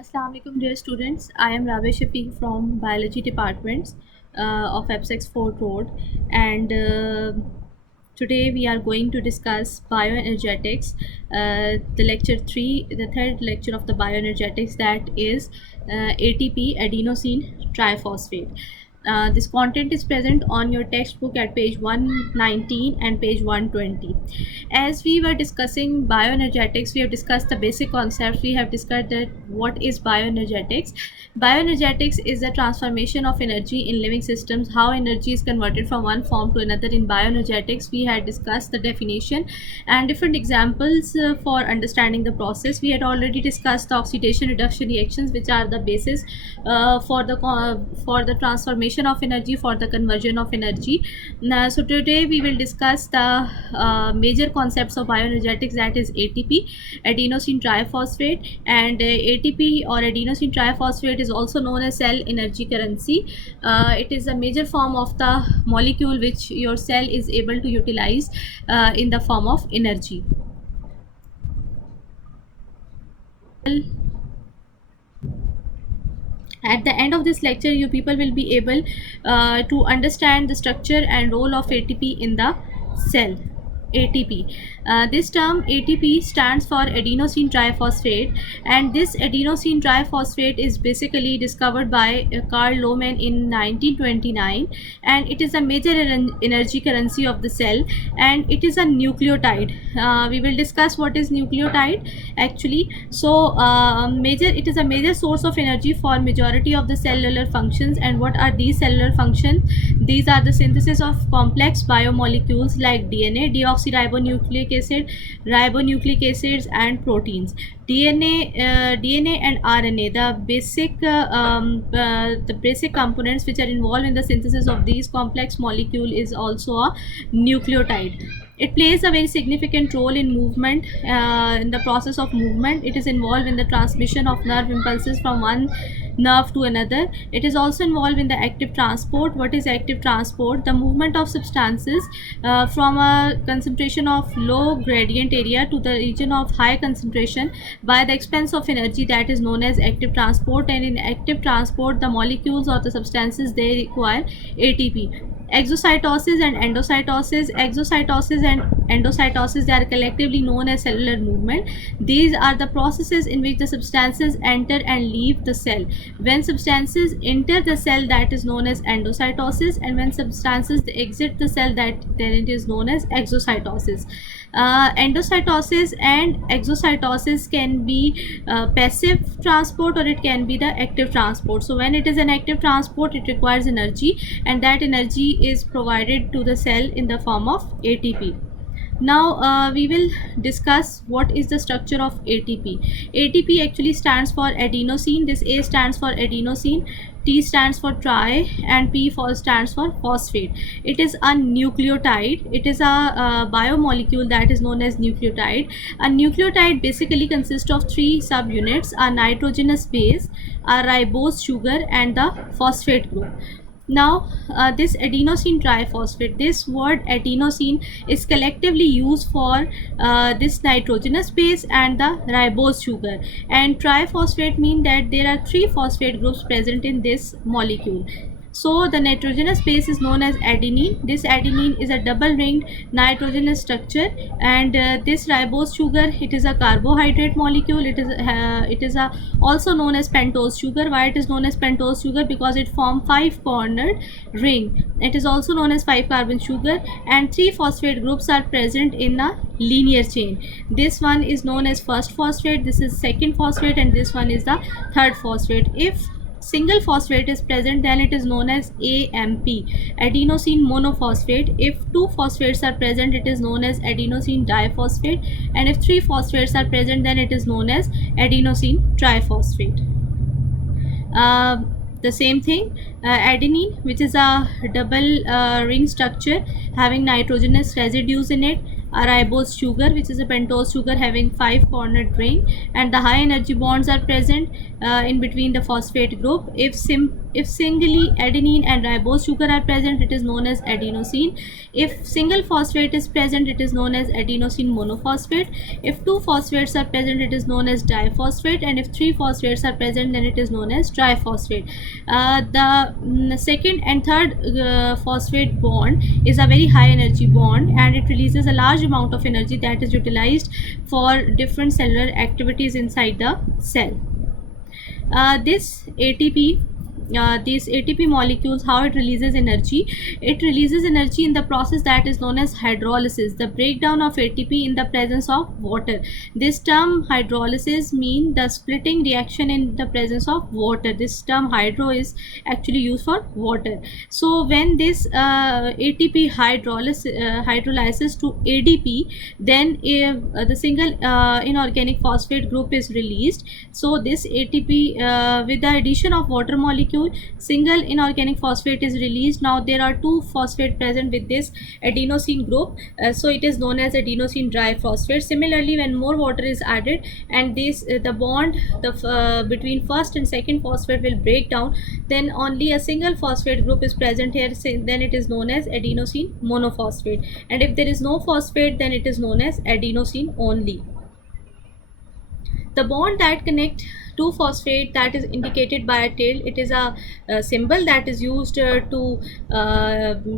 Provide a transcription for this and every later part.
Assalamu alaikum dear students. I am Rabe Shafiq from Biology Department of FSX Fort Road, and today we are going to discuss bioenergetics, the lecture 3, the third lecture of the bioenergetics, that is ATP, adenosine triphosphate. This content is present on your textbook at page 119 and page 120. As we were discussing bioenergetics, we have discussed the basic concepts. We have discussed that what is bioenergetics. Bioenergetics is the transformation of energy in living systems, how energy is converted from one form to another. In bioenergetics, we had discussed the definition and different examples for understanding the process. We had already discussed the oxidation reduction reactions, which are the basis for the transformation of energy, for the conversion of energy. So today we will discuss the major concepts of bioenergetics, that is ATP, adenosine triphosphate, and ATP or adenosine triphosphate is also known as cell energy currency. It is a major form of the molecule which your cell is able to utilize in the form of energy. At the end of this lecture, you people will be able to understand the structure and role of ATP in the cell. ATP. This term ATP stands for adenosine triphosphate, and this adenosine triphosphate is basically discovered by Carl Lohmann in 1929, and it is a major energy currency of the cell, and it is a nucleotide. We will discuss what is nucleotide actually. So it is a major source of energy for majority of the cellular functions. And what are these cellular functions? These are the synthesis of complex biomolecules like DNA, deoxyribonucleic acid, ribonucleic acids, and proteins. DNA and RNA, the basic components which are involved in the synthesis of these complex molecule, is also a nucleotide. It plays a very significant role in movement, in the process of movement. It is involved in the transmission of nerve impulses from one nerve to another. It is also involved in the active transport. What is active transport? The movement of substances from a concentration of low gradient area to the region of high concentration by the expense of energy, that is known as active transport. And in active transport, the molecules or the substances, they require ATP. Exocytosis and endocytosis. Exocytosis and endocytosis, they are collectively known as cellular movement. These are the processes in which the substances enter and leave the cell. When substances enter the cell, that is known as endocytosis, and when substances exit the cell, then it is known as exocytosis. Endocytosis and exocytosis can be passive transport, or it can be the active transport. So when it is an active transport, it requires energy, and that energy is provided to the cell in the form of ATP. Now we will discuss what is the structure of ATP. ATP actually stands for adenosine. This A stands for adenosine, T stands for tri, and P stands for phosphate. It is a nucleotide. It is a biomolecule that is known as nucleotide. A nucleotide basically consists of three subunits: a nitrogenous base, a ribose sugar, and the phosphate group. Now this adenosine triphosphate, this word adenosine is collectively used for this nitrogenous base and the ribose sugar, and triphosphate mean that there are three phosphate groups present in this molecule. So the nitrogenous base is known as adenine. This adenine is a double ringed nitrogenous structure, and this ribose sugar, it is a carbohydrate molecule. It is a also known as pentose sugar. Why it is known as pentose sugar? Because it forms five cornered ring. It is also known as 5 carbon sugar, and three phosphate groups are present in a linear chain. This one is known as first phosphate, this is second phosphate, and this one is the third phosphate. If single phosphate is present, then it is known as AMP, adenosine monophosphate. If two phosphates are present, it is known as adenosine diphosphate, and if three phosphates are present, then it is known as adenosine triphosphate. The same thing, adenine, which is a double ring structure having nitrogenous residues in it, a ribose sugar, which is a pentose sugar having 5 cornered ring, and the high energy bonds are present in between the phosphate group. If If singly adenine and ribose sugar are present, it is known as adenosine. If single phosphate is present, it is known as adenosine monophosphate. If two phosphates are present, it is known as diphosphate, and if three phosphates are present, then it is known as triphosphate. The second and third phosphate bond is a very high energy bond, and it releases a large amount of energy that is utilized for different cellular activities inside the cell. This ATP, these ATP molecules, how it releases energy? It releases energy in the process that is known as hydrolysis, the breakdown of ATP in the presence of water. This term hydrolysis mean the splitting reaction in the presence of water. This term hydro is actually used for water. So when this ATP hydrolyzes to ADP, then the single inorganic phosphate group is released. So this ATP, with the addition of water molecule, single inorganic phosphate is released. Now there are two phosphate present with this adenosine group, so it is known as adenosine diphosphate. Similarly, when more water is added and this the bond between first and second phosphate will break down, then only a single phosphate group is present here, then it is known as adenosine monophosphate. And if there is no phosphate, then it is known as adenosine only. The bond that connect two phosphate, that is indicated by a tail. It is a symbol that is used to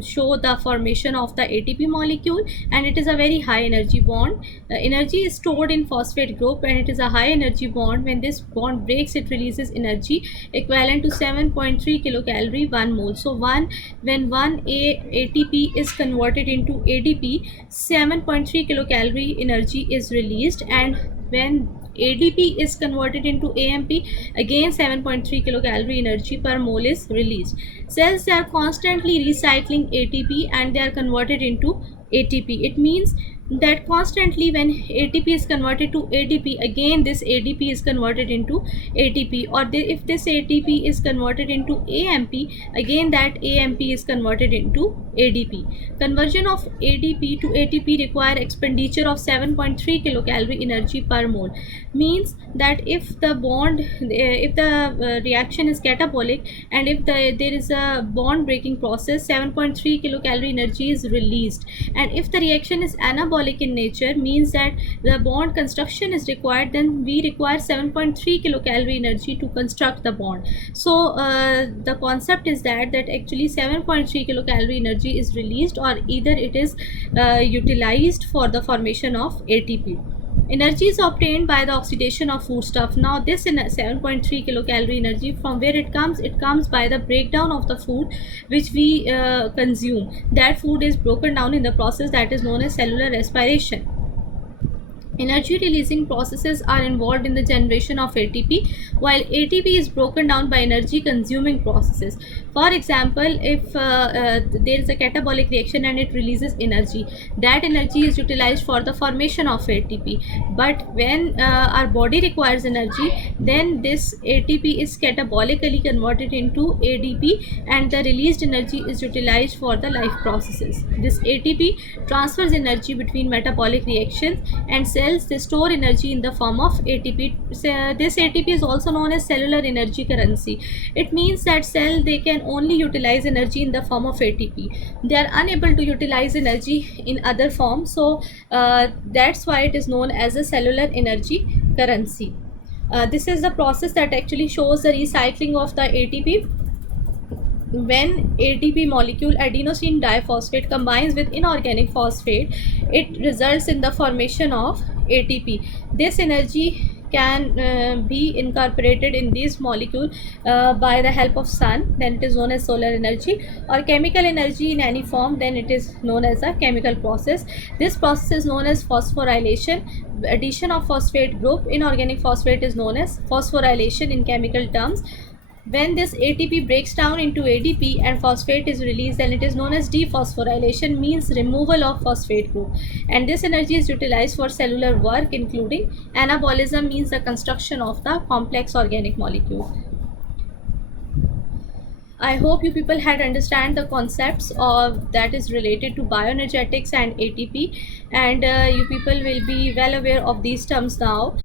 show the formation of the ATP molecule, and it is a very high energy bond. Energy is stored in phosphate group, and it is a high energy bond. When this bond breaks, it releases energy equivalent to 7.3 kilocalorie 1 mole. So when one ATP is converted into ADP, 7.3 kilocalorie energy is released, and when ADP is converted into AMP, again 7.3 kilocalorie energy per mole is released. Cells are constantly recycling ATP and they are converted into ATP. It means that constantly when ATP is converted to ADP, again this ADP is converted into ATP, or if this ATP is converted into AMP, again that AMP is converted into ADP. Conversion of ADP to ATP require expenditure of 7.3 kilocalorie energy per mole. Means that if the bond, if the reaction is catabolic and if there is a bond breaking process, 7.3 kilocalorie energy is released. And if the reaction is anabolic in nature, means that the bond construction is required, then we require 7.3 kilocalorie energy to construct the bond. So the concept is that actually 7.3 kilocalorie energy is released, or either it is utilized for the formation of ATP. Energy is obtained by the oxidation of foodstuff. Now this 7.3 kilocalorie energy, from where it comes? It comes by the breakdown of the food which we consume. That food is broken down in the process that is known as cellular respiration. Energy releasing processes are involved in the generation of ATP, while ATP is broken down by energy consuming processes. For example, if there is a catabolic reaction and it releases energy, that energy is utilized for the formation of ATP. But when our body requires energy, then this ATP is catabolically converted into ADP, and the released energy is utilized for the life processes. This ATP transfers energy between metabolic reactions, and cells, they store energy in the form of ATP. This ATP is also known as cellular energy currency. It means that cell, they can only utilize energy in the form of ATP. They are unable to utilize energy in other forms. So that's why it is known as a cellular energy currency. This is the process that actually shows the recycling of the ATP. When ATP molecule adenosine diphosphate combines with inorganic phosphate, it results in the formation of ATP. This energy can be incorporated in this molecule by the help of sun, then it is known as solar energy, or chemical energy in any form, then it is known as a chemical process. This process is known as phosphorylation. Addition of phosphate group, inorganic phosphate, is known as phosphorylation in chemical terms. When this ATP breaks down into ADP and phosphate is released, then it is known as dephosphorylation, means removal of phosphate group. And this energy is utilized for cellular work, including anabolism, means the construction of the complex organic molecule. I hope you people had understand the concepts of that is related to bioenergetics and ATP, and you people will be well aware of these terms now.